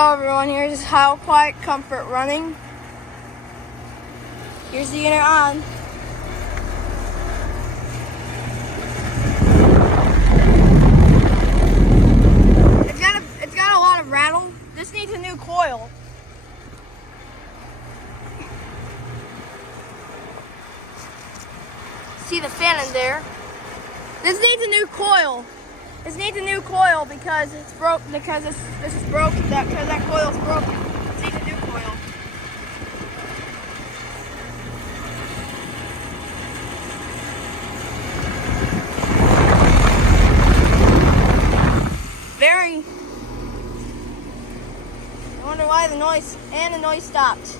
Hello everyone, here's Heil Quiet Comfort running. Here's the unit on. It's got a lot of rattle. This needs a new coil. See the fan in there. This needs a new coil. This needs a new coil because it's broke. Because this is broke. Because that coil's broken. It needs a new coil. Very. I wonder why the noise stopped.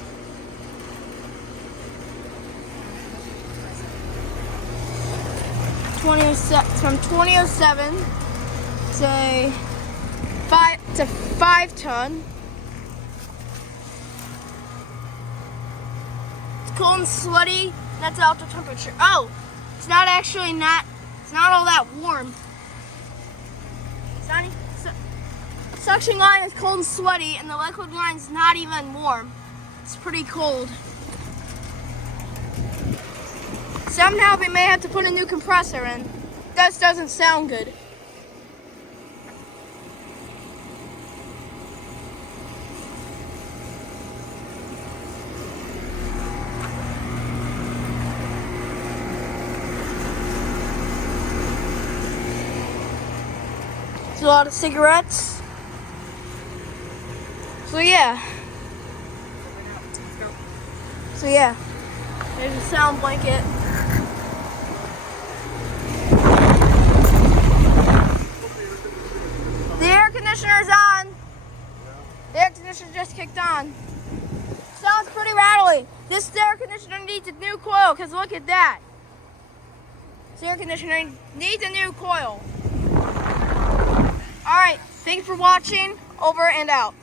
From 2007 to 5 ton. It's cold and sweaty. That's outdoor temperature. Oh, it's not all that warm. Suction line is cold and sweaty, and the liquid line is not even warm. It's pretty cold. Somehow we may have to put a new compressor in. This doesn't sound good. There's a lot of cigarettes. So yeah. There's a sound blanket. The air conditioner's on. The air conditioner just kicked on. Sounds pretty rattly. This air conditioner needs a new coil, because look at that. This air conditioner needs a new coil. Alright, thanks for watching. Over and out.